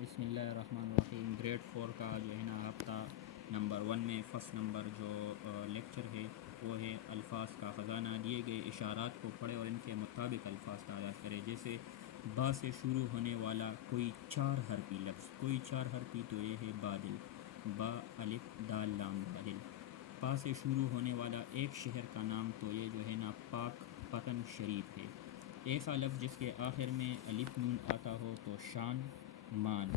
بسم اللہ الرحمن الرحیم۔ گریڈ 4 کا جو ہے نا ہفتہ نمبر 1 میں فرسٹ نمبر جو لیکچر ہے وہ ہے الفاظ کا خزانہ۔ دیے گئے اشارات کو پڑھے اور ان کے مطابق الفاظ تعداد کرے۔ جیسے با سے شروع ہونے والا کوئی 4 حرفی لفظ، کوئی 4 حرفی تو یہ ہے بادل، با الف دال لام بادل۔ پا سے شروع ہونے والا ایک شہر کا نام تو یہ جو ہے نا پاک پتن شریف ہے۔ ایسا لفظ جس کے آخر میں الف نون آتا ہو تو شان مان۔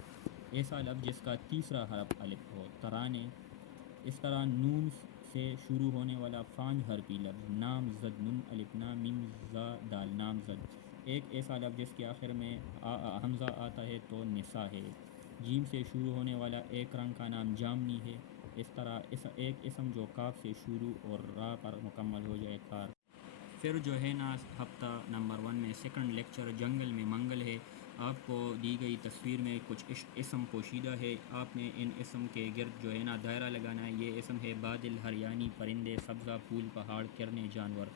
ایسا لفظ جس کا تیسرا حرف الف ہو ترانے۔ اس طرح نون سے شروع ہونے والا 5 حرفی لفظ نام زد، نون الف نا میم زا دال نام زد۔ ایک ایسا لفظ جس کے آخر میں حمزہ آتا ہے تو نساء ہے۔ جیم سے شروع ہونے والا ایک رنگ کا نام جامنی ہے۔ اس طرح ایک اسم جو کاف سے شروع اور را پر مکمل ہو جائے کار۔ پھر جو ہے نا ہفتہ نمبر 1 میں سیکنڈ لیکچر جنگل میں منگل ہے۔ آپ کو دی گئی تصویر میں کچھ اسم پوشیدہ ہے، آپ نے ان اسم کے گرد جو ہے نا دائرہ لگانا ہے۔ یہ اسم ہے بادل، ہریانی، پرندے، سبزہ، پھول، پہاڑ، کرنے، جانور۔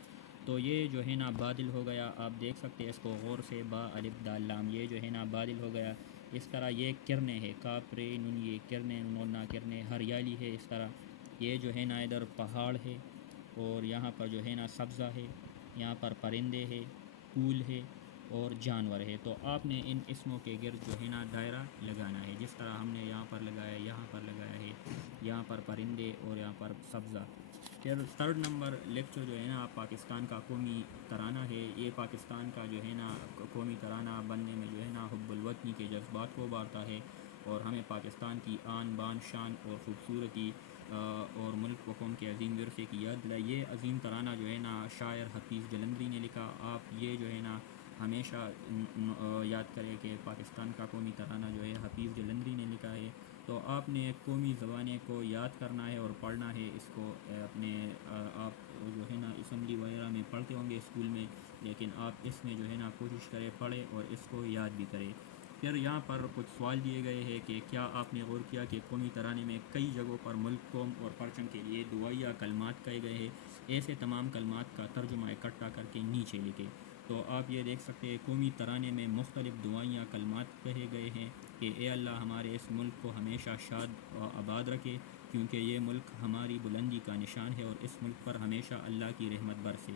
تو یہ جو ہے نا بادل ہو گیا، آپ دیکھ سکتے ہیں اس کو غور سے، با الف دال لام، یہ جو ہے نا بادل ہو گیا۔ اس طرح یہ کرنے ہے، کاف رے نون، یہ کرنے نون نا کرنے، ہریالی ہے۔ اس طرح یہ جو ہے نا ادھر پہاڑ ہے، اور یہاں پر جو ہے نا سبزہ ہے، یہاں پر پرندے ہے، پھول ہے اور جانور ہے۔ تو آپ نے ان اسموں کے گرد جو ہے نا دائرہ لگانا ہے، جس طرح ہم نے یہاں پر لگایا، یہاں پر لگایا ہے، یہاں پر پرندے اور یہاں پر سبزہ۔ پھر تھرڈ نمبر لیکچر جو ہے نا پاکستان کا قومی ترانہ ہے۔ یہ پاکستان کا جو ہے نا قومی ترانہ بننے میں جو ہے نا حب الوطنی کے جذبات کو ابھارتا ہے، اور ہمیں پاکستان کی آن بان شان اور خوبصورتی اور ملک و قوم کے عظیم ورثے کی یاد دلائی۔ یہ عظیم ترانہ جو ہے نا شاعر حفیظ جلندری نے لکھا۔ آپ یہ جو ہے نا ہمیشہ یاد کریں کہ پاکستان کا قومی ترانہ جو ہے حفیظ جلندری نے لکھا ہے۔ تو آپ نے قومی زبانیں کو یاد کرنا ہے اور پڑھنا ہے اس کو اپنے آپ جو ہے نا اسمبلی وغیرہ میں پڑھتے ہوں گے اسکول میں، لیکن آپ اس میں جو ہے نا کوشش کریں پڑھیں اور اس کو یاد بھی کریں۔ پھر یہاں پر کچھ سوال دیے گئے ہیں کہ کیا آپ نے غور کیا کہ قومی ترانے میں کئی جگہوں پر ملک، قوم اور پرچم کے لیے دعائیہ کلمات کہے گئے ہیں؟ ایسے تمام کلمات کا ترجمہ اکٹھا کر کے نیچے لکھیں۔ تو آپ یہ دیکھ سکتے ہیں قومی ترانے میں مختلف دعائیہ کلمات کہے گئے ہیں کہ اے اللہ ہمارے اس ملک کو ہمیشہ شاد و آباد رکھے، کیونکہ یہ ملک ہماری بلندی کا نشان ہے، اور اس ملک پر ہمیشہ اللہ کی رحمت برسے۔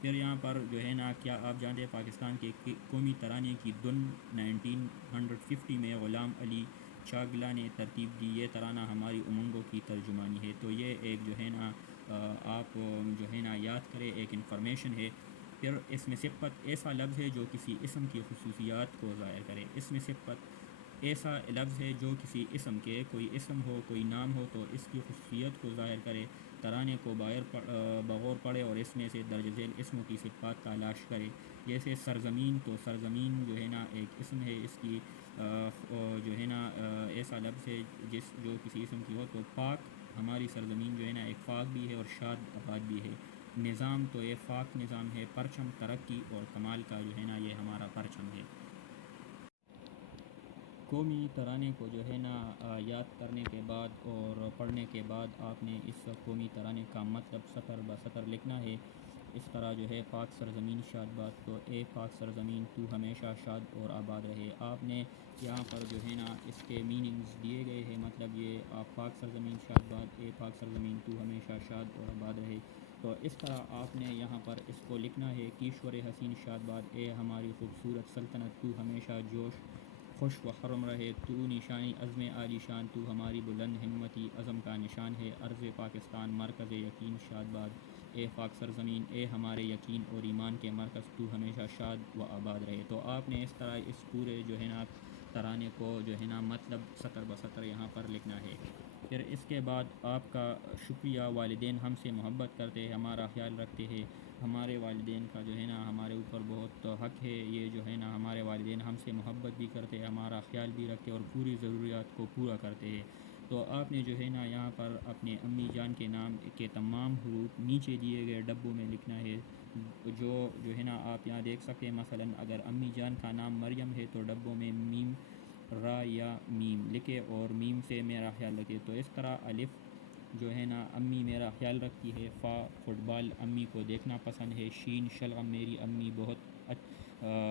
پھر یہاں پر جو ہے نا کیا آپ جانتے ہیں پاکستان کے قومی ترانے کی دھن 1950 میں غلام علی چاگلا نے ترتیب دی۔ یہ ترانہ ہماری امنگوں کی ترجمانی ہے۔ تو یہ ایک جو ہے نا آپ جو ہے نا یاد کریں، ایک انفارمیشن ہے۔ پھر اس میں صفت ایسا لفظ ہے جو کسی اسم کی خصوصیات کو ظاہر کرے۔ اس میں صفت ایسا لفظ ہے جو کسی اسم کے، کوئی اسم ہو کوئی نام ہو تو اس کی خصوصیت کو ظاہر کرے۔ ترانے کو بغور پڑھے اور اس میں سے درج ذیل اسموں کی صفات تلاش کرے۔ جیسے سرزمین، تو سرزمین جو ہے نا ایک اسم ہے، اس کی جو ہے نا ایسا لفظ ہے جو کسی اسم کی ہو۔ تو پاک، ہماری سرزمین جو ہے نا ایک پاک بھی ہے اور شاد آباد بھی ہے۔ نظام، تو یہ پاک نظام ہے۔ پرچم، ترقی اور کمال کا جو ہے نا یہ ہمارا پرچم ہے۔ قومی ترانے کو جو ہے نا یاد کرنے کے بعد اور پڑھنے کے بعد آپ نے اس قومی ترانے کا مطلب سطر بہ سطر لکھنا ہے۔ اس طرح جو ہے پاک سرزمین شاد باد، تو اے پاک سرزمین تو ہمیشہ شاد اور آباد رہے۔ آپ نے یہاں پر جو ہے نا اس کے میننگز دیے گئے ہیں، مطلب یہ آپ پاک سرزمین شاد باد، اے پاک سرزمین تو ہمیشہ شاد اور آباد رہے۔ تو اس طرح آپ نے یہاں پر اس کو لکھنا ہے، کیشور حسین شاد باد، اے ہماری خوبصورت سلطنت تو ہمیشہ جوش خوش و خرم رہے۔ تو نشانی عزم عالی شان، تو ہماری بلند ہمتی عزم کا نشان ہے۔ عرض پاکستان مرکز یقین شاد باد، اے پاک سرزمین، اے ہمارے یقین اور ایمان کے مرکز، تو ہمیشہ شاد و آباد رہے۔ تو آپ نے اس طرح اس پورے جو ہے نا ترانے کو جو ہے نا مطلب سطر بہ سطر یہاں پر لکھنا ہے۔ پھر اس کے بعد آپ کا شکریہ، والدین ہم سے محبت کرتے ہیں، ہمارا خیال رکھتے ہیں۔ ہمارے والدین کا جو ہے نا ہمارے اوپر بہت حق ہے، یہ جو ہے نا ہمارے والدین ہم سے محبت بھی کرتے ہیں، ہمارا خیال بھی رکھتے ہیں اور پوری ضروریات کو پورا کرتے ہیں۔ تو آپ نے جو ہے نا یہاں پر اپنے امی جان کے نام کے تمام حروف نیچے دیے گئے ڈبوں میں لکھنا ہے۔ جو ہے نا آپ یہاں دیکھ سکتے ہیں، مثلا اگر امی جان کا نام مریم ہے تو ڈبوں میں میم، را یا میم لکھے اور میم سے میرا خیال رکھے۔ تو اس طرح الف جو ہے نا امی میرا خیال رکھتی ہے، فا فٹ بال امی کو دیکھنا پسند ہے، شین شلغم میری امی بہت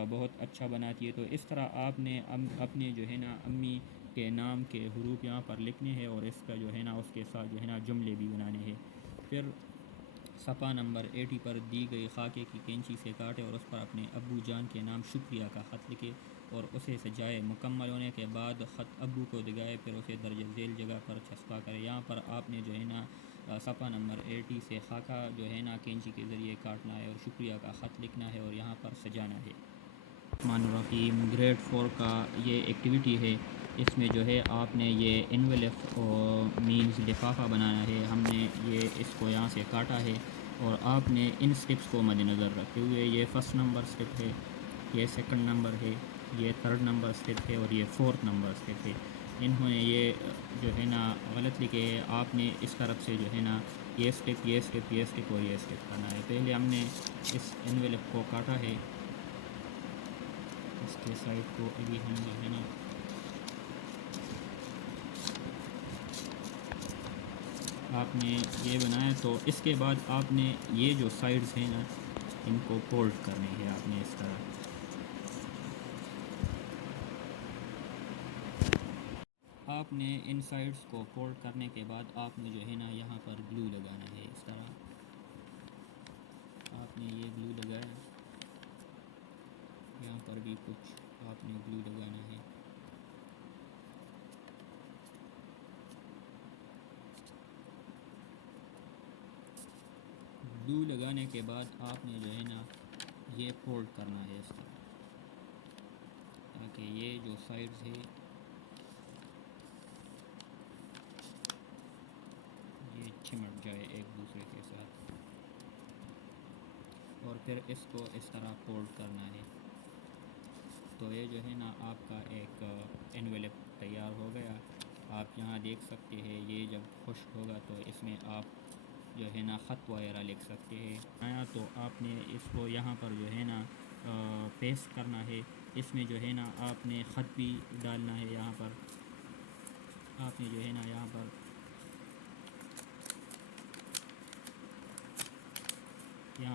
بہت اچھا بناتی ہے۔ تو اس طرح آپ نے اپنے جو ہے نا امی کے نام کے حروف یہاں پر لکھنے ہیں اور اس کا جو ہے نا اس کے ساتھ جو ہے نا جملے بھی بنانے ہیں۔ پھر صفحہ نمبر 80 پر دی گئی خاکے کی کینچی سے کاٹے اور اس پر اپنے ابو جان کے نام شکریہ کا خط لکھے اور اسے سجائے۔ مکمل ہونے کے بعد خط ابو کو دکھائے، پھر اسے درج ذیل جگہ پر چھپا کرے۔ یہاں پر آپ نے جو ہے نا صفحہ نمبر 80 سے خاکہ جو ہے نا کینچی کے ذریعے کاٹنا ہے اور شکریہ کا خط لکھنا ہے اور یہاں پر سجانا ہے۔ الرحمن الرحیم گریڈ 4 کا یہ ایکٹیویٹی ہے۔ اس میں جو ہے آپ نے یہ انویلپ اور مینز لفافہ بنانا ہے۔ ہم نے یہ اس کو یہاں سے کاٹا ہے اور آپ نے ان سٹیپس کو مد نظر رکھتے ہوئے، یہ فرسٹ نمبر سٹیپ ہے، یہ سیکنڈ نمبر ہے، یہ تھرڈ نمبر سٹیپ ہے اور یہ فورتھ نمبر سٹیپ ہے۔ انہوں نے یہ جو ہے نا غلط لکھے ہے۔ آپ نے اس طرف سے جو ہے نا یہ سٹیپ یہ سٹیپ یہ سٹیپ اور یہ سٹیپ کرنا ہے۔ پہلے ہم نے اس انویلپ کو کاٹا ہے، اس کے سائڈ کو ابھی ہم جو ہے نا آپ نے یہ بنایا، تو اس کے بعد آپ نے یہ جو سائڈز ہیں نا ان کو فولڈ کرنے ہیں آپ نے اس طرح۔ آپ نے ان سائڈز کو فولڈ کرنے کے بعد آپ نے جو ہے نا یہاں پر گلو لگانا ہے اس طرح۔ آپ نے یہ گلو لگایا، یہاں پر بھی کچھ آپ نے گلو لگانا ہے۔ گلو لگانے کے بعد آپ نے جو ہے نا یہ فولڈ کرنا ہے اس طرح، تاکہ یہ جو سائڈز ہے یہ چمٹ جائے ایک دوسرے کے ساتھ، اور پھر اس کو اس طرح فولڈ کرنا ہے۔ تو یہ جو ہے نا آپ کا ایک انویلپ تیار ہو گیا۔ آپ یہاں دیکھ سکتے ہیں، یہ جب خشک ہوگا تو اس میں آپ جو ہے نا خط وغیرہ لکھ سکتے ہیں۔ تو آپ نے اس کو یہاں پر جو ہے نا پیسٹ کرنا ہے۔ اس میں جو ہے نا آپ نے خط بھی ڈالنا ہے، یہاں پر آپ نے جو ہے نا یہاں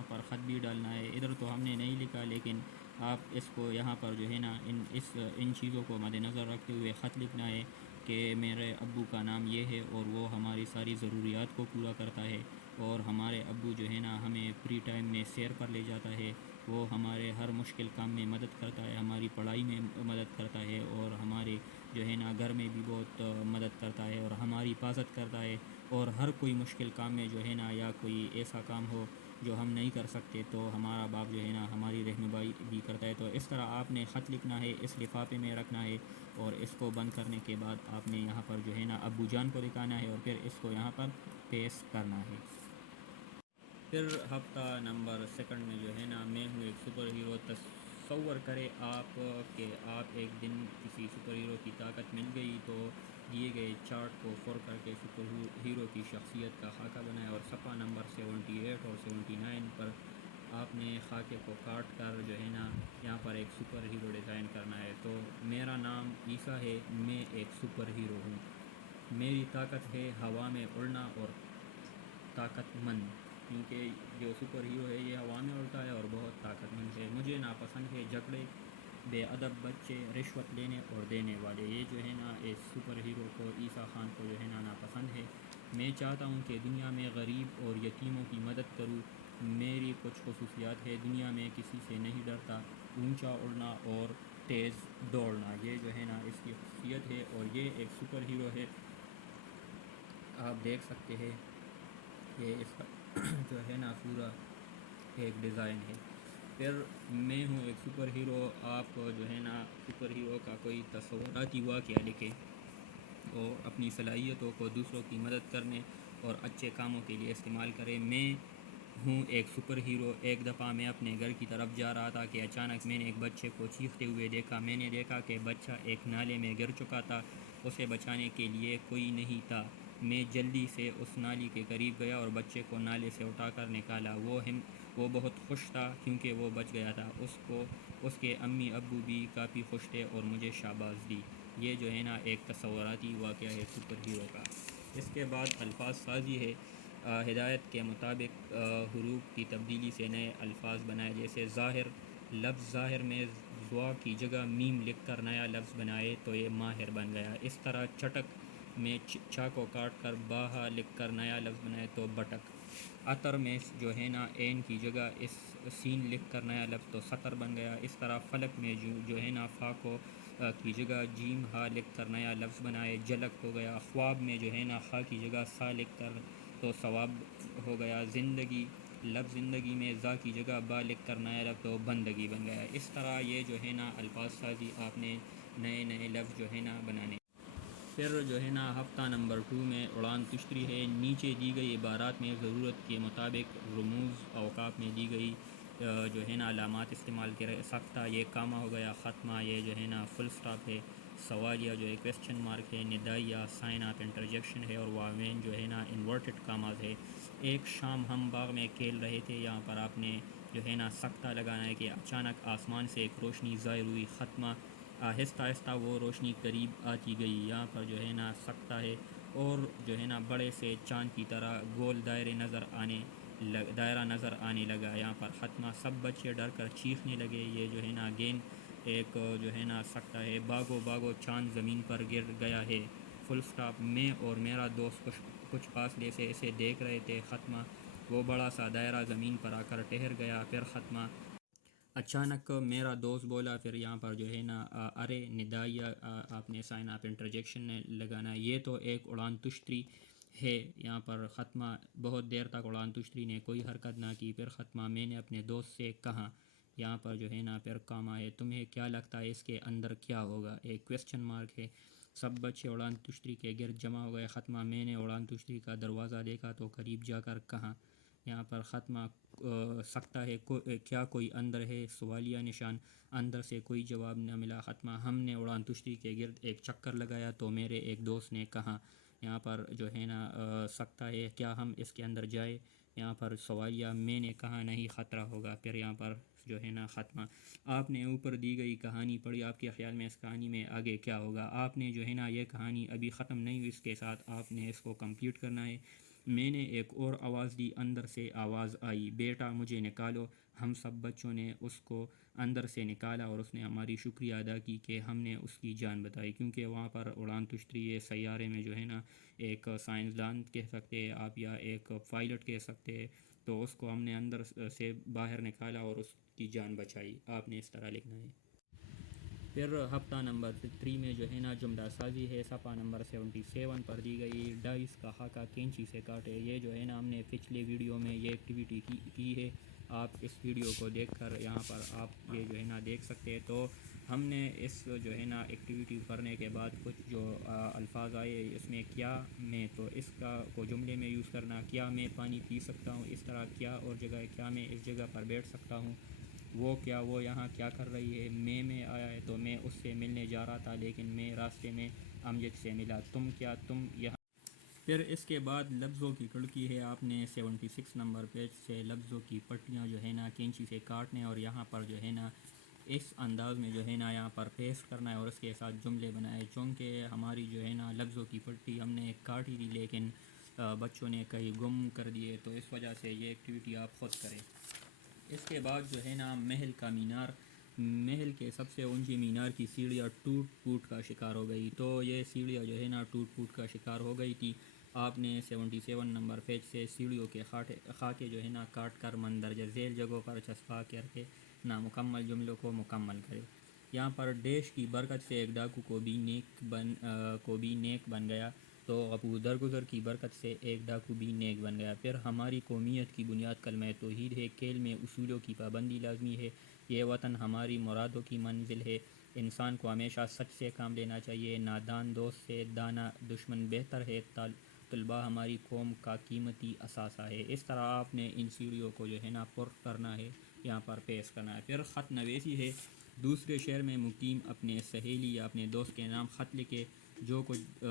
پر خط بھی ڈالنا ہے۔ ادھر تو ہم نے نہیں لکھا، لیکن آپ اس کو یہاں پر جو ہے نا ان چیزوں کو مد نظر رکھتے ہوئے خط لکھنا ہے کہ میرے ابو کا نام یہ ہے اور وہ ہماری ساری ضروریات کو پورا کرتا ہے، اور ہمارے ابو جو ہے نا ہمیں فری ٹائم میں سیر پر لے جاتا ہے، وہ ہمارے ہر مشکل کام میں مدد کرتا ہے، ہماری پڑھائی میں مدد کرتا ہے، اور ہمارے جو ہے نا گھر میں بھی بہت مدد کرتا ہے اور ہماری حفاظت کرتا ہے، اور ہر کوئی مشکل کام میں جو ہے نا یا کوئی ایسا کام ہو جو ہم نہیں کر سکتے تو ہمارا باپ جو ہے نا ہماری رہنمائی بھی کرتا ہے۔ تو اس طرح آپ نے خط لکھنا ہے، اس لفافے میں رکھنا ہے، اور اس کو بند کرنے کے بعد آپ نے یہاں پر جو ہے نا ابو جان کو دکھانا ہے اور پھر اس کو یہاں پر پیسٹ کرنا ہے۔ پھر ہفتہ نمبر سیکنڈ میں جو ہے نا میں ہوں ایک سپر ہیرو۔ تصور کرے آپ کہ آپ ایک دن کسی سپر ہیرو کی طاقت مل گئی تو دیے گئے چارٹ کو فر کر کے سپر ہیرو کی شخصیت کا خاکہ بنایا، اور صفحہ نمبر 78 اور 79 پر آپ نے خاکے کو کاٹ کر جو ہے نا یہاں پر ایک سپر ہیرو ڈیزائن کرنا ہے۔ تو میرا نام عیسیٰ ہے، میں ایک سپر ہیرو ہوں، میری طاقت ہے ہوا میں اڑنا اور طاقت مند، کیونکہ جو سپر ہیرو ہے یہ ہوا میں اڑتا ہے اور بہت طاقت مند ہے۔ مجھے ناپسند ہے جھگڑے، بے ادب بچے، رشوت لینے اور دینے والے۔ یہ جو ہے نا اس سپر ہیرو کو عیسیٰ خان کو جو ہے نا ناپسند ہے۔ میں چاہتا ہوں کہ دنیا میں غریب اور یتیموں کی مدد کروں۔ میری کچھ خصوصیات ہے، دنیا میں کسی سے نہیں ڈرتا، اونچا اڑنا اور تیز دوڑنا، یہ جو ہے نا اس کی خصوصیت ہے، اور یہ ایک سپر ہیرو ہے۔ آپ دیکھ سکتے ہیں کہ اس کا جو ہے نا پورا ایک ڈیزائن ہے۔ پھر میں ہوں ایک سپر ہیرو، آپ جو ہے نا سپر ہیرو کا کوئی تصوراتی واقعہ لکھیں اور اپنی صلاحیتوں کو دوسروں کی مدد کرنے اور اچھے کاموں کے لیے استعمال کریں۔ میں ہوں ایک سپر ہیرو، ایک دفعہ میں اپنے گھر کی طرف جا رہا تھا کہ اچانک میں نے ایک بچے کو چیختے ہوئے دیکھا۔ میں نے دیکھا کہ بچہ ایک نالے میں گر چکا تھا، اسے بچانے کے لیے کوئی نہیں تھا۔ میں جلدی سے اس نالی کے قریب گیا اور بچے کو نالے سے اٹھا کر نکالا۔ وہ بہت خوش تھا کیونکہ وہ بچ گیا تھا۔ اس کے امی ابو بھی کافی خوش تھے اور مجھے شاباش دی۔ یہ جو ہے نا ایک تصوراتی واقعہ ہے سپر ہیرو کا۔ اس کے بعد الفاظ سازی ہے۔ ہدایت کے مطابق حروف کی تبدیلی سے نئے الفاظ بنائے، جیسے ظاہر لفظ ظاہر میں ضوا کی جگہ میم لکھ کر نیا لفظ بنائے تو یہ ماہر بن گیا. اس طرح چٹک میں چھا کو کاٹ کر باہا لکھ کر نیا لفظ بنائے تو بٹک. عطر میں جو ہے نا عین کی جگہ اس سین لکھ کر نیا لفظ تو سطر بن گیا. اس طرح فلک میں جو ہے نا فا کو کی جگہ جیم ہا لکھ کر نیا لفظ بنائے جلک ہو گیا. خواب میں جو ہے نا خا کی جگہ سا لکھ کر تو ثواب ہو گیا. زندگی لفظ زندگی میں زا کی جگہ با لکھ کر نیا لفظ تو بندگی بن گیا. اس طرح یہ جو ہے نا الفاظ سازی آپ نے نئے نئے لفظ جو ہے نا بنانے. پھر جو ہے نا ہفتہ نمبر 2 میں اڑان تشتری ہے. نیچے دی گئی عبارات میں ضرورت کے مطابق رموز اوقاف میں دی گئی جو ہے نا علامات استعمال کرے. سختہ یہ کامہ ہو گیا. ختمہ یہ جو ہے نا فل سٹاپ ہے. سوالیہ جو ہے کویسچن مارک ہے. ندائیہ سائن آف انٹرجیکشن ہے. اور واوین جو ہے نا انورٹڈ کاماز ہے. ایک شام ہم باغ میں کھیل رہے تھے. یہاں پر آپ نے جو ہے نا سختہ لگانا ہے کہ اچانک آسمان سے ایک روشنی ظاہر ہوئی. ختمہ آہستہ آہستہ وہ روشنی قریب آتی گئی. یہاں پر جو ہے نا سختہ ہے اور جو ہے نا بڑے سے چاند کی طرح گول دائرہ نظر آنے لگا. یہاں پر ختمہ سب بچے ڈر کر چیخنے لگے. یہ جو ہے نا گیند ایک جو ہے نا سختہ ہے. باغو باغو چاند زمین پر گر گیا ہے. فل سٹاپ. میں اور میرا دوست کچھ فاصلے سے اسے دیکھ رہے تھے. ختمہ وہ بڑا سا دائرہ زمین پر آ کر ٹھہر گیا. پھر ختمہ اچانک میرا دوست بولا. پھر یہاں پر جو ہے نا ارے ندائیہ آپ نے سائن آف انٹرجیکشن لگانا. یہ تو ایک اڑان تشتری ہے. یہاں پر ختمہ بہت دیر تک اڑان تشتری نے کوئی حرکت نہ کی. پھر ختمہ میں نے اپنے دوست سے کہا. یہاں پر جو ہے نا پھر کامہ ہے. تمہیں کیا لگتا ہے اس کے اندر کیا ہوگا؟ ایک کویسچن مارک ہے. سب بچے اڑان تشتری کے گرد جمع ہو گئے. ختمہ میں نے اڑان تشتری کا دروازہ دیکھا تو قریب جا کر کہا. یہاں پر ختمہ سکتا ہے کیا کوئی اندر ہے؟ سوالیہ نشان. اندر سے کوئی جواب نہ ملا. ختمہ ہم نے اڑان تشتری کے گرد ایک چکر لگایا تو میرے ایک دوست نے کہا. یہاں پر جو ہے نا سکتا ہے کیا ہم اس کے اندر جائے؟ یہاں پر سوالیہ میں نے کہا نہیں خطرہ ہوگا. پھر یہاں پر جو ہے نا ختمہ آپ نے اوپر دی گئی کہانی پڑھی. آپ کے خیال میں اس کہانی میں آگے کیا ہوگا؟ آپ نے جو ہے نا یہ کہانی ابھی ختم نہیں ہوئی. اس کے ساتھ آپ نے اس کو کمپلیٹ کرنا ہے. میں نے ایک اور آواز دی. اندر سے آواز آئی بیٹا مجھے نکالو. ہم سب بچوں نے اس کو اندر سے نکالا اور اس نے ہماری شکریہ ادا کی کہ ہم نے اس کی جان بتائی. کیونکہ وہاں پر اڑان تشتری سیارے میں جو ہے نا ایک سائنسدان کہہ سکتے آپ یا ایک پائلٹ کہہ سکتے. تو اس کو ہم نے اندر سے باہر نکالا اور اس کی جان بچائی. آپ نے اس طرح لکھنا ہے. پھر ہفتہ نمبر 3 میں جو ہے نا جملہ سازی ہے. صفحہ نمبر 77 پر دی گئی. ڈائس کا خاکہ کینچی سے کاٹے. یہ جو ہے نا ہم نے پچھلے ویڈیو میں یہ ایکٹیویٹی کی ہے. آپ اس ویڈیو کو دیکھ کر یہاں پر آپ یہ جو ہے نا دیکھ سکتے ہیں. تو ہم نے اس جو ہے نا ایکٹیویٹی کرنے کے بعد کچھ جو الفاظ آئے اس میں کیا میں تو اس کا کو جملے میں یوز کرنا. کیا میں پانی پی سکتا ہوں؟ اس طرح کیا اور جگہ کیا میں اس جگہ پر بیٹھ سکتا ہوں؟ وہ کیا وہ یہاں کیا کر رہی ہے؟ میں آیا ہے تو میں اس سے ملنے جا رہا تھا لیکن میں راستے میں امجد سے ملا. تم کیا تم یہاں. پھر اس کے بعد لفظوں کی کھڑکی ہے. آپ نے 76 نمبر پیج سے لفظوں کی پٹیاں جو ہے نا کینچی سے کاٹنے اور یہاں پر جو ہے نا اس انداز میں جو ہے نا یہاں پر پیسٹ کرنا ہے اور اس کے ساتھ جملے بنائے. چونکہ ہماری جو ہے نا لفظوں کی پٹی ہم نے کاٹی تھی لیکن بچوں نے کہیں گم کر دیے تو اس وجہ سے یہ ایکٹیویٹی آپ خود کریں. اس کے بعد جو ہے نا محل کا مینار. محل کے سب سے اونچی مینار کی سیڑھیاں ٹوٹ پھوٹ کا شکار ہو گئی. تو یہ سیڑھیاں جو ہے نا ٹوٹ پھوٹ کا شکار ہو گئی تھی. آپ نے 77 نمبر پیج سے سیڑھیوں کے خاکے جو ہے نا کاٹ کر مندرجہ ذیل جگہوں پر چسپا کر کے نامکمل جملوں کو مکمل کرے. یہاں پر ڈیش کی برکت سے ایک ڈاکو کو بھی نیک بن گیا. تو ابو درگزر کی برکت سے ایک ڈاکو بھی نیک بن گیا. پھر ہماری قومیت کی بنیاد کلمہ توحید ہے. کھیل میں اصولوں کی پابندی لازمی ہے. یہ وطن ہماری مرادوں کی منزل ہے. انسان کو ہمیشہ سچ سے کام لینا چاہیے. نادان دوست سے دانا دشمن بہتر ہے. طلباء ہماری قوم کا قیمتی اثاثہ ہے. اس طرح آپ نے ان سیڑھیوں کو جو ہے نا پر کرنا ہے یہاں پر پیش کرنا ہے. پھر خط نویسی ہے. دوسرے شہر میں مقیم اپنے سہیلی یا اپنے دوست کے نام خط لکھے جو کچھ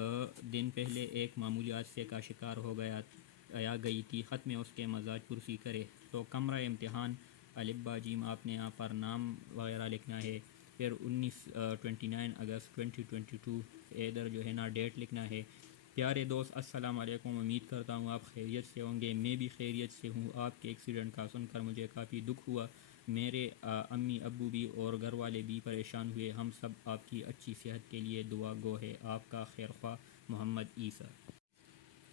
دن پہلے ایک معمولی حادثے کا شکار ہو گیا یا گئی تھی. خط میں اس کے مزاج پرسی کرے. تو کمرہ امتحان الف با جیم آپ نے یہاں پر نام وغیرہ لکھنا ہے. پھر 29 اگست 2022 ادھر جو ہے نا ڈیٹ لکھنا ہے. پیارے دوست السلام علیکم. امید کرتا ہوں آپ خیریت سے ہوں گے. میں بھی خیریت سے ہوں. آپ کے ایکسیڈنٹ کا سن کر مجھے کافی دکھ ہوا. میرے امی ابو بھی اور گھر والے بھی پریشان ہوئے. ہم سب آپ کی اچھی صحت کے لیے دعا گو ہے. آپ کا خیرخواہ محمد عیسیٰ.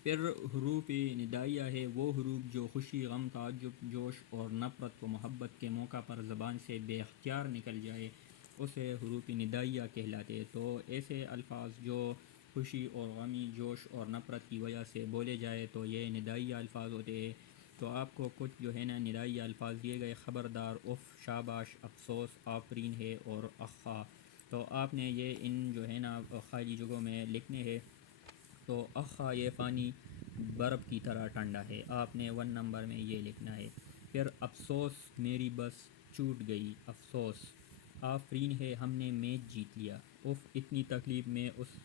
پھر حروف ندائیہ ہے وہ حروف جو خوشی، غم، تعجب، جوش اور نفرت و محبت کے موقع پر زبان سے بے اختیار نکل جائے اسے حروف ندائیہ کہلاتے. تو ایسے الفاظ جو خوشی اور غمی، جوش اور نفرت کی وجہ سے بولے جائے تو یہ ندائیہ الفاظ ہوتے ہیں. تو آپ کو کچھ جو ہے نا ندائیہ الفاظ دیے گئے: خبردار، اف، شاباش، افسوس، آفرین ہے اور اخا. تو آپ نے یہ ان جو ہے نا خالی جگہوں میں لکھنے ہیں. تو اخا یہ پانی برف کی طرح ٹھنڈا ہے، آپ نے 1 نمبر میں یہ لکھنا ہے. پھر افسوس، میری بس چھوٹ گئی، افسوس. آفرین ہے، ہم نے میچ جیت لیا. اف، اتنی تکلیف میں اس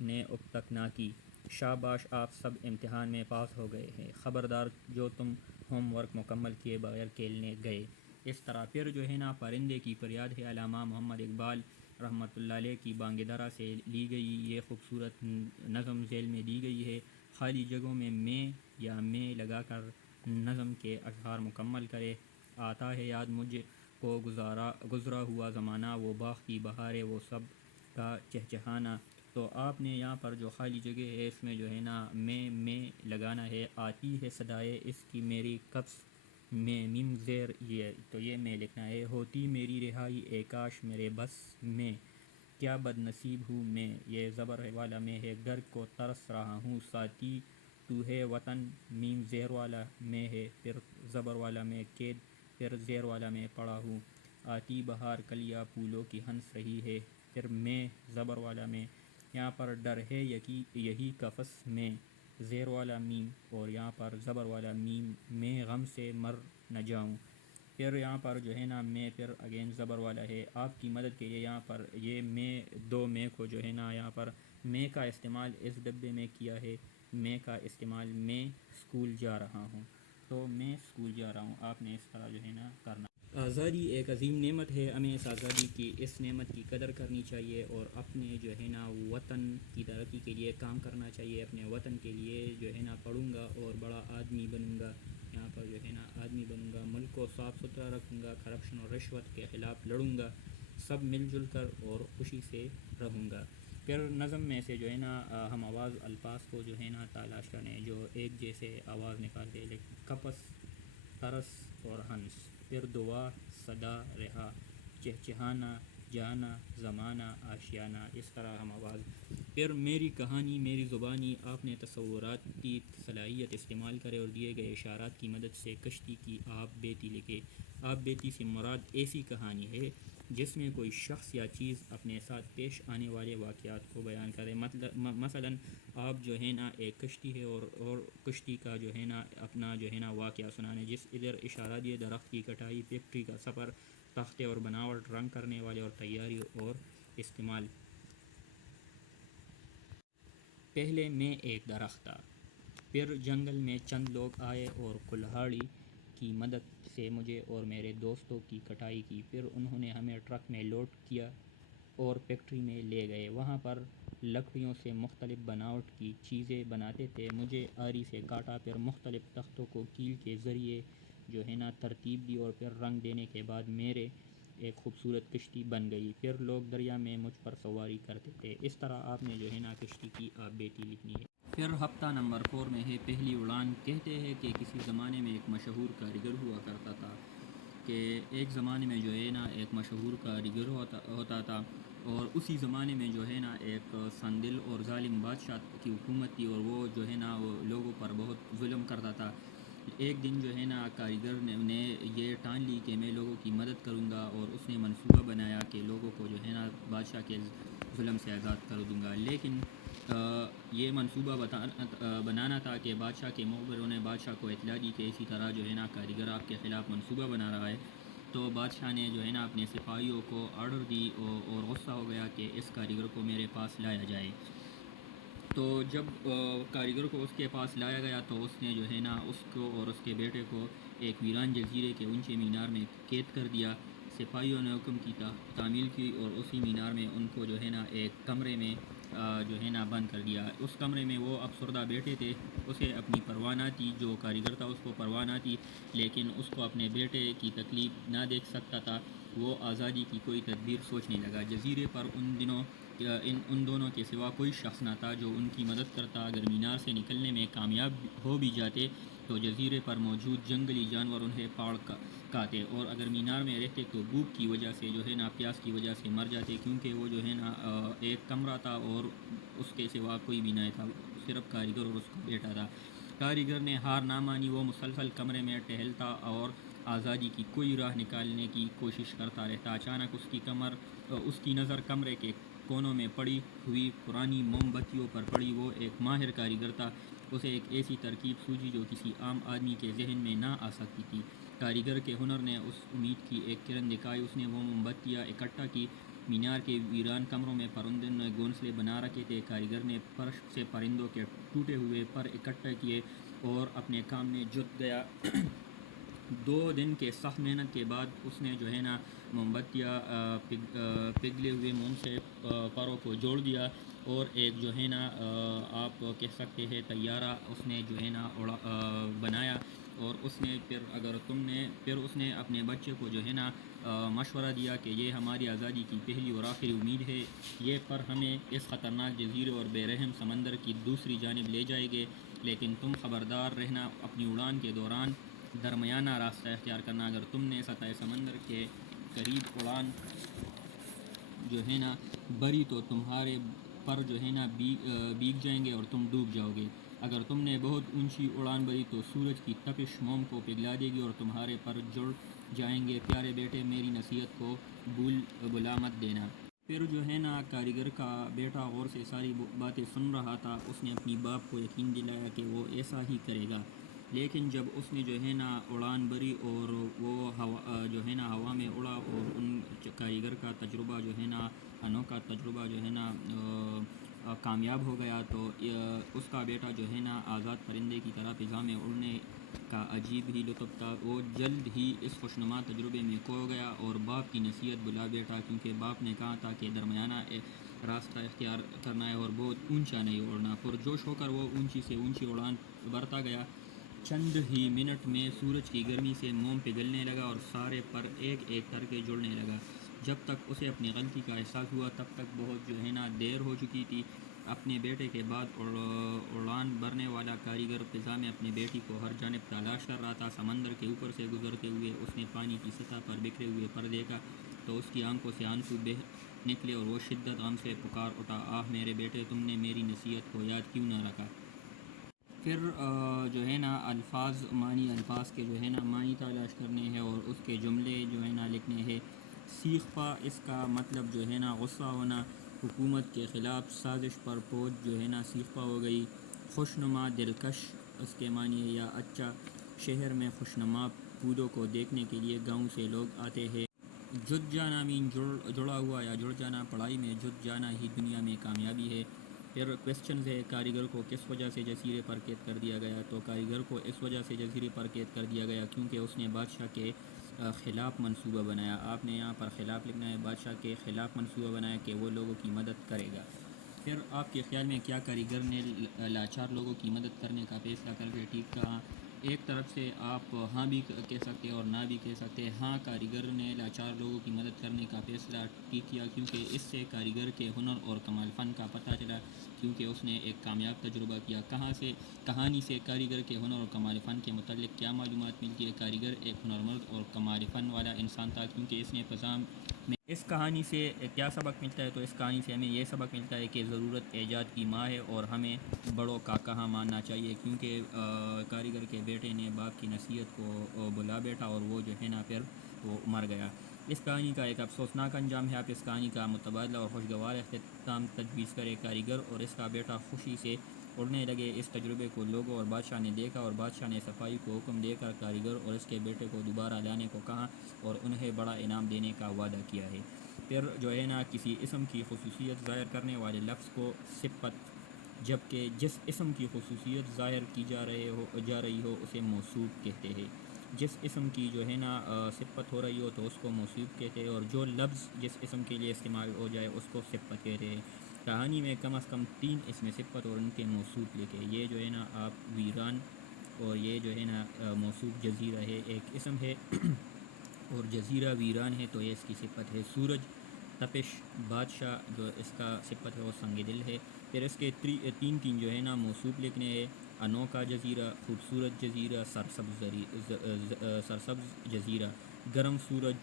نے اب تک نہ کی. شاباش، آپ سب امتحان میں پاس ہو گئے ہیں. خبردار، جو تم ہوم ورک مکمل کیے بغیر کھیلنے گئے. اس طرح پھر جو ہے نا پرندے کی فریاد ہے علامہ محمد اقبال رحمۃ اللہ علیہ کی بانگ درا سے لی گئی یہ خوبصورت نظم ذیل میں دی گئی ہے. خالی جگہوں میں یا میں لگا کر نظم کے اشعار مکمل کرے. آتا ہے یاد مجھ کو گزرا ہوا زمانہ، وہ باغ کی بہاریں، وہ سب کا چہچہانا. تو آپ نے یہاں پر جو خالی جگہ ہے اس میں جو ہے نا میں لگانا ہے. آتی ہے صدائے اس کی میری قبض میں، میم زیر یہ تو یہ میں لکھنا ہے. ہوتی میری رہائی اے کاش میرے بس میں، کیا بد نصیب ہوں میں. یہ زبر والا میں ہے. گھر کو ترس رہا ہوں ساتھی تو ہے وطن، میم زیر والا میں ہے. پھر زبر والا میں قید، پھر زیر والا میں پڑا ہوں. آتی بہار کلیاں پھولوں کی ہنس رہی ہے. پھر میں زبر والا میں. یہاں پر ڈر ہے یہی قفس میں، زیر والا میم. اور یہاں پر زبر والا میم، میں غم سے مر نہ جاؤں. پھر یہاں پر جو ہے نا میں پھر اگین زبر والا ہے. آپ کی مدد کے لیے یہاں پر یہ میں 2 میں کو جو ہے نا یہاں پر میں کا استعمال اس ڈبے میں کیا ہے. میں کا استعمال میں اسکول جا رہا ہوں. تو میں اسکول جا رہا ہوں. آپ نے اس طرح جو ہے نا کرنا. آزادی ایک عظیم نعمت ہے، ہمیں اس آزادی کی اس نعمت کی قدر کرنی چاہیے اور اپنے جو ہے نا وطن کی ترقی کے لیے کام کرنا چاہیے. اپنے وطن کے لیے جو ہے نا پڑھوں گا اور بڑا آدمی بنوں گا. یہاں پر جو ہے نا آدمی بنوں گا، ملک کو صاف ستھرا رکھوں گا، کرپشن اور رشوت کے خلاف لڑوں گا، سب مل جل کر اور خوشی سے رہوں گا. پھر نظم میں سے جو ہے نا ہم آواز الفاظ کو جو ہے نا تلاش کریں جو ایک جیسے آواز نکالتے ہیں. کپس، ترس اور ہنس. پھر دعا، صدا، رہا، چہچہانا، جانا، زمانہ، آشیانہ. اس طرح ہم آواز. پھر میری کہانی میری زبانی. آپ نے تصوراتی صلاحیت استعمال کرے اور دیے گئے اشارات کی مدد سے کشتی کی آپ بیتی لکھے. آپ بیتی سے مراد ایسی کہانی ہے جس میں کوئی شخص یا چیز اپنے ساتھ پیش آنے والے واقعات کو بیان کرے. مثلاً آپ جو ہے نا ایک کشتی ہے اور کشتی کا جو ہے نا اپنا جو ہے نا واقعہ سنانے. جس ادھر اشارہ دیے درخت کی کٹائی، فیکٹری کا سفر، تختے اور بناوٹ، رنگ کرنے والے اور تیاری اور استعمال. پہلے میں ایک درخت تھا، پھر جنگل میں چند لوگ آئے اور کلہاڑی کی مدد سے مجھے اور میرے دوستوں کی کٹائی کی. پھر انہوں نے ہمیں ٹرک میں لوڈ کیا اور فیکٹری میں لے گئے. وہاں پر لکڑیوں سے مختلف بناوٹ کی چیزیں بناتے تھے. مجھے آری سے کاٹا، پھر مختلف تختوں کو کیل کے ذریعے جو ہے نا ترتیب دی اور پھر رنگ دینے کے بعد میرے ایک خوبصورت کشتی بن گئی. پھر لوگ دریا میں مجھ پر سواری کرتے تھے. اس طرح آپ نے جو ہے نا کشتی کی آپ بیتی لکھنی ہے. پھر ہفتہ نمبر 4 میں ہے پہلی اڑان. کہتے ہیں کہ کسی زمانے میں ایک مشہور کاریگر ہوا کرتا تھا کہ ایک زمانے میں جو ہے نا ایک مشہور کاریگر ہوتا تھا اور اسی زمانے میں جو ہے نا ایک سندل اور ظالم بادشاہ کی حکومت تھی اور وہ جو ہے نا وہ لوگوں پر بہت ظلم کرتا تھا. ایک دن جو ہے نا کاریگر نے یہ ٹان لی کہ میں لوگوں کی مدد کروں گا اور اس نے منصوبہ بنایا کہ لوگوں کو جو ہے نا بادشاہ کے ظلم سے آزاد کر دوں گا. لیکن یہ منصوبہ بنانا تھا کہ بادشاہ کے مخبروں نے بادشاہ کو اطلاع دی کہ اسی طرح جو ہے نا کاریگر آپ کے خلاف منصوبہ بنا رہا ہے. تو بادشاہ نے جو ہے نا اپنے سپاہیوں کو آرڈر دی اور غصہ ہو گیا کہ اس کاریگر کو میرے پاس لایا جائے. تو جب کاریگر کو اس کے پاس لایا گیا تو اس نے جو ہے نا اس کو اور اس کے بیٹے کو ایک ویران جزیرے کے اونچے مینار میں قید کر دیا. سپاہیوں نے حکم کی تعمیل کی اور اسی مینار میں ان کو جو ہے نا ایک کمرے میں جو ہے نا بند کر دیا۔ اس کمرے میں وہ افسردہ بیٹے تھے، اسے اپنی پرواہ نہ تھی، جو کاریگر تھا اس کو پرواہ نہ تھی، لیکن اس کو اپنے بیٹے کی تکلیف نہ دیکھ سکتا تھا۔ وہ آزادی کی کوئی تدبیر سوچنے لگا۔ جزیرے پر ان دنوں ان دونوں کے سوا کوئی شخص نہ تھا جو ان کی مدد کرتا۔ اگر مینار سے نکلنے میں کامیاب ہو بھی جاتے تو جزیرے پر موجود جنگلی جانور انہیں پاڑ کھاتے، اور اگر مینار میں رہتے تو بھوک کی وجہ سے جو ہے نا، پیاس کی وجہ سے مر جاتے، کیونکہ وہ جو ہے نا ایک کمرہ تھا اور اس کے سوا کوئی بھی نہیں تھا، صرف کاریگر اور اس کا بیٹا تھا۔ کاریگر نے ہار نہ مانی، وہ مسلسل کمرے میں ٹہلتا اور آزادی کی کوئی راہ نکالنے کی کوشش کرتا رہتا۔ اچانک اس کی نظر کمرے کے کونوں میں پڑی ہوئی پرانی موم بتیوں پر پڑی۔ وہ ایک ماہر کاریگر تھا، اسے ایک ایسی ترکیب سوجی جو کسی عام آدمی کے ذہن میں نہ آ سکتی تھی۔ کاریگر کے ہنر نے اس امید کی ایک کرن دکھائی۔ اس نے وہ موم بتیاں اکٹھا کی۔ مینار کے ویران کمروں میں پرندوں نے گھونسلے بنا رکھے تھے۔ کاریگر نے فرش سے پرندوں کے ٹوٹے ہوئے پر اکٹھا کیے اور اپنے کام میں جٹ گیا۔ 2 دن کے سخت محنت کے بعد اس نے جو ہے نا موم بتیاں پگھلے ہوئے موم سے پروں کو جوڑ دیا، اور ایک جو ہے نا آپ کہہ سکتے ہیں طیارہ اس نے جو ہے نا بنایا۔ اور اس نے پھر اس نے اپنے بچے کو جو ہے نا مشورہ دیا کہ یہ ہماری آزادی کی پہلی اور آخری امید ہے، یہ پر ہمیں اس خطرناک جزیرے اور بے رحم سمندر کی دوسری جانب لے جائے گے، لیکن تم خبردار رہنا، اپنی اڑان کے دوران درمیانہ راستہ اختیار کرنا۔ اگر تم نے سطح سمندر کے قریب اڑان جو ہے نا بری تو تمہارے پر جو ہے نا بھیگ جائیں گے اور تم ڈوب جاؤ گے۔ اگر تم نے بہت اونچی اڑان بھری تو سورج کی تپش موم کو پگھلا دے گی اور تمہارے پر جڑ جائیں گے۔ پیارے بیٹے، میری نصیحت کو بھلا مت دینا۔ پھر جو ہے نا کاریگر کا بیٹا غور سے ساری باتیں سن رہا تھا۔ اس نے اپنی باپ کو یقین دلایا کہ وہ ایسا ہی کرے گا، لیکن جب اس نے جو ہے نا اڑان بھری اور وہ جو ہے نا ہوا میں اڑا، اور ان کاریگر کا تجربہ جو ہے نا انوکھا تجربہ جو ہے نا کامیاب ہو گیا، تو اس کا بیٹا جو ہے نا آزاد پرندے کی طرح فضا میں اڑنے کا عجیب ہی لطف تھا۔ وہ جلد ہی اس خوشنما تجربے میں کھو گیا، اور باپ کی نصیحت بھلا بیٹھا، کیونکہ باپ نے کہا تھا کہ درمیانہ راستہ اختیار کرنا ہے اور بہت اونچا نہیں اڑنا۔ پرجوش ہو کر وہ اونچی سے اونچی اڑان بھرتا گیا۔ چند ہی منٹ میں سورج کی گرمی سے موم پگھلنے لگا اور سارے پر ایک ایک کر کے جڑنے لگا۔ جب تک اسے اپنی غلطی کا احساس ہوا تب تک بہت جو ہے نا دیر ہو چکی تھی۔ اپنے بیٹے کے بعد اڑان بھرنے والا کاریگر فضا میں اپنی بیٹی کو ہر جانب تلاش کر رہا تھا۔ سمندر کے اوپر سے گزرتے ہوئے اس نے پانی کی سطح پر بکھرے ہوئے پر دیکھا تو اس کی آنکھوں سے آنسو بہہ نکلے اور وہ شدت غم سے پکار اٹھا، آہ میرے بیٹے، تم نے میری نصیحت کو یاد کیوں نہ رکھا؟ پھر جو ہے نا الفاظ کے جو ہے نا معنی تلاش کرنے ہیں اور اس کے جملے جو ہے نا لکھنے ہیں۔ سیخ پا، اس کا مطلب جو ہے نا غصہ ہونا، حکومت کے خلاف سازش پر فوج جو ہے نا سیخ پا ہو گئی۔ خوشنما، دلکش، اس کے معنی ہے یا اچھا، شہر میں خوشنما پھولوں کو دیکھنے کے لیے گاؤں سے لوگ آتے ہیں۔ جت جانا مین جڑا ہوا یا جڑ جانا، پڑھائی میں جت جانا ہی دنیا میں کامیابی ہے۔ پھر کویسچنز ہے، کاریگر کو کس وجہ سے جزیرے پر قید کر دیا گیا؟ تو کاریگر کو اس وجہ سے جزیرے پر قید کر دیا گیا کیونکہ اس نے بادشاہ کے خلاف منصوبہ بنایا۔ آپ نے یہاں پر خلاف لکھنا ہے، بادشاہ کے خلاف منصوبہ بنایا کہ وہ لوگوں کی مدد کرے گا۔ پھر آپ کے خیال میں کیا کاریگر نے لاچار لوگوں کی مدد کرنے کا فیصلہ کر کے ٹھیک کہا؟ ایک طرف سے آپ ہاں بھی کہہ سکتے ہیں اور نہ بھی کہہ سکتے ہیں۔ ہاں، کاریگر نے لاچار لوگوں کی مدد کرنے کا فیصلہ ٹھیک کیا، کیونکہ اس سے کاریگر کے ہنر اور کمال فن کا پتہ چلا، کیونکہ اس نے ایک کامیاب تجربہ کیا۔ کہانی سے کاریگر کے ہنر اور کمال فن کے متعلق کیا معلومات ملتی ہے؟ کاریگر ایک ہنرمند اور کمال فن والا انسان تھا، کیونکہ اس نے فضا میں اس کہانی سے کیا سبق ملتا ہے؟ تو اس کہانی سے ہمیں یہ سبق ملتا ہے کہ ضرورت ایجاد کی ماں ہے اور ہمیں بڑوں کا کہا ماننا چاہیے، کیونکہ کاریگر کے بیٹے نے باپ کی نصیحت کو بھلا بیٹھا اور وہ جو ہے نا پھر وہ مر گیا۔ اس کہانی کا ایک افسوسناک انجام ہے۔ آپ اس کہانی کا متبادل اور خوشگوار اختتام تجویز کریں۔ کاریگر اور اس کا بیٹا خوشی سے اڑنے لگے۔ اس تجربے کو لوگوں اور بادشاہ نے دیکھا اور بادشاہ نے صفائی کو حکم دے کر کاریگر اور اس کے بیٹے کو دوبارہ لانے کو کہا اور انہیں بڑا انعام دینے کا وعدہ کیا ہے۔ پھر جو ہے نا کسی اسم کی خصوصیت ظاہر کرنے والے لفظ کو صفت، جبکہ جس اسم کی خصوصیت ظاہر کی جا رہی ہو اسے موصوف کہتے ہیں۔ جس اسم کی جو ہے نا صفت ہو رہی ہو تو اس کو موصوف کہتے ہیں، اور جو لفظ جس اسم کے لیے استعمال ہو جائے اس کو صفت کہتے ہیں۔ کہانی میں کم از کم 3 اس میں صفت اور ان کے موصوف لکھے. یہ جو ہے نا آپ ویران اور یہ جو ہے نا موصوف جزیرہ ہے ایک اسم ہے اور جزیرہ ویران ہے تو یہ اس کی صفت ہے. سورج تپش بادشاہ جو اس کا صفت ہے وہ سنگ دل ہے. پھر اس کے تین جو ہے نا موصوف لکھنے ہے. انوکھا جزیرہ، خوبصورت جزیرہ، سرسبز جزیرہ، گرم سورج،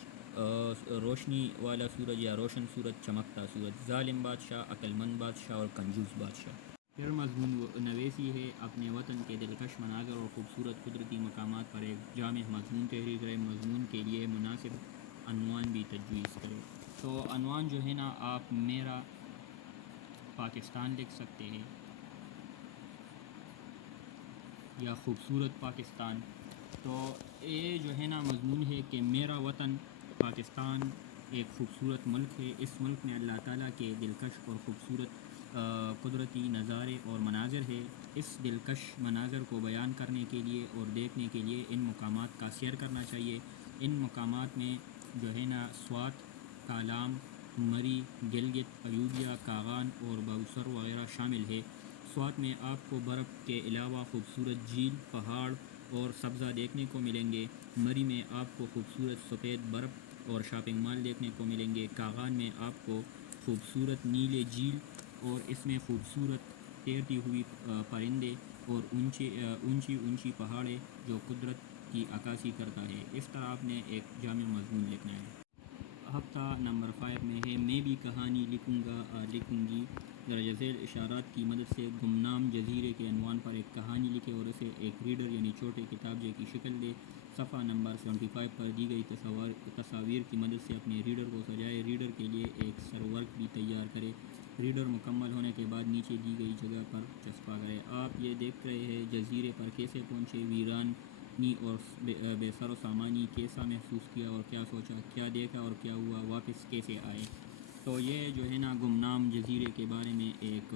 روشنی والا سورج یا روشن سورج، چمکتا سورج، ظالم بادشاہ، عقلمند بادشاہ اور کنجوس بادشاہ. پھر مضمون نویسی ہے. اپنے وطن کے دلکش مناظر اور خوبصورت قدرتی مقامات پر ایک جامع مضمون تحریر کرے. مضمون کے لیے مناسب عنوان بھی تجویز کرے. تو عنوان جو ہے نا آپ میرا پاکستان لکھ سکتے ہیں یا خوبصورت پاکستان. تو یہ جو ہے نا مضمون ہے کہ میرا وطن پاکستان ایک خوبصورت ملک ہے. اس ملک میں اللہ تعالیٰ کے دلکش اور خوبصورت قدرتی نظارے اور مناظر ہے. اس دلکش مناظر کو بیان کرنے کے لیے اور دیکھنے کے لیے ان مقامات کا سیر کرنا چاہیے. ان مقامات میں جو ہے نا سوات، کالام، مری، گلگت، ایودھیا، کاغان اور باوسر وغیرہ شامل ہے. سوات میں آپ کو برف کے علاوہ خوبصورت جھیل، پہاڑ اور سبزہ دیکھنے کو ملیں گے. مری میں آپ کو خوبصورت سفید برف اور شاپنگ مال دیکھنے کو ملیں گے. کاغان میں آپ کو خوبصورت نیلے جھیل اور اس میں خوبصورت تیرتی ہوئی پرندے اور اونچی پہاڑیں جو قدرت کی عکاسی کرتا ہے. اس طرح آپ نے ایک جامع مضمون لکھنا ہے. ہفتہ نمبر 5 میں ہے میں بھی کہانی لکھوں گی. درجہ ذیل اشارات کی مدد سے گمنام جزیرے کے عنوان پر ایک کہانی لکھے اور اسے ایک ریڈر یعنی چھوٹے کتابچے کی شکل دے. صفحہ نمبر 75 پر دی گئی تصاویر کی مدد سے اپنے ریڈر کو سجائے. ریڈر کے لیے ایک سرورق بھی تیار کرے. ریڈر مکمل ہونے کے بعد نیچے دی گئی جگہ پر چسپاں کرے. آپ یہ دیکھ رہے ہیں جزیرے پر کیسے پہنچے، ویرانی اور بے سر و سامانی کیسا محسوس کیا اور کیا سوچا، کیا دیکھا اور کیا ہوا، واپس کیسے آئے. تو یہ جو ہے نا گمنام جزیرے کے بارے میں ایک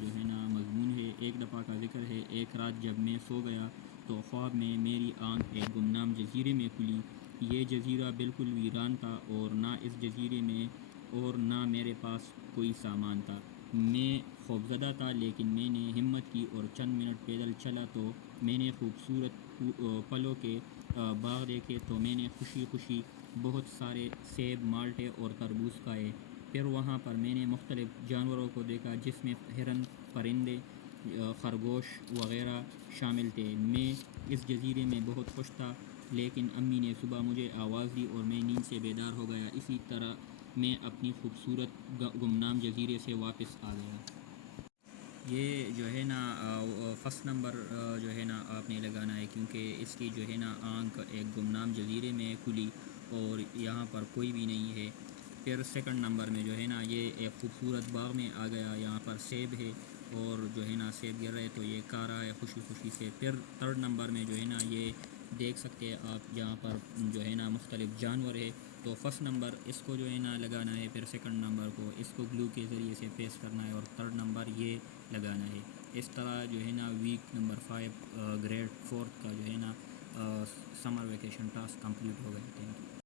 جو ہے نا مضمون ہے. ایک دفعہ کا ذکر ہے. ایک رات جب میں سو گیا تو خواب میں میری آنکھ ایک گمنام جزیرے میں کھلی. یہ جزیرہ بالکل ویران تھا اور نہ اس جزیرے میں اور نہ میرے پاس کوئی سامان تھا. میں خوفزدہ تھا لیکن میں نے ہمت کی اور چند منٹ پیدل چلا تو میں نے خوبصورت پھلوں کے باغ دیکھے. تو میں نے خوشی خوشی بہت سارے سیب، مالٹے اور تربوز کھائے. پھر وہاں پر میں نے مختلف جانوروں کو دیکھا جس میں ہرن، پرندے، خرگوش وغیرہ شامل تھے. میں اس جزیرے میں بہت خوش تھا لیکن امی نے صبح مجھے آواز دی اور میں نیند سے بیدار ہو گیا. اسی طرح میں اپنی خوبصورت گمنام جزیرے سے واپس آ گیا. یہ جو ہے نا فرسٹ نمبر جو ہے نا آپ نے لگانا ہے کیونکہ اس کی جو ہے نا آنکھ ایک گمنام جزیرے میں کھلی اور یہاں پر کوئی بھی نہیں ہے. پھر سیکنڈ نمبر میں جو ہے نا یہ ایک خوبصورت باغ میں آ گیا. یہاں پر سیب ہے اور جو ہے نا سیب گر رہے تو یہ کھا رہا ہے خوشی خوشی سے. پھر تھرڈ نمبر میں جو ہے نا یہ دیکھ سکتے ہیں آپ یہاں پر جو ہے نا مختلف جانور ہے. تو فرسٹ نمبر اس کو جو ہے نا لگانا ہے. پھر سیکنڈ نمبر کو اس کو گلو کے ذریعے سے پیسٹ کرنا ہے اور تھرڈ نمبر یہ لگانا ہے. اس طرح جو ہے نا ویک نمبر 5 گریڈ 4 کا جو ہے نا سمر ویکیشن ٹاسک کمپلیٹ ہو گئے. Thank you.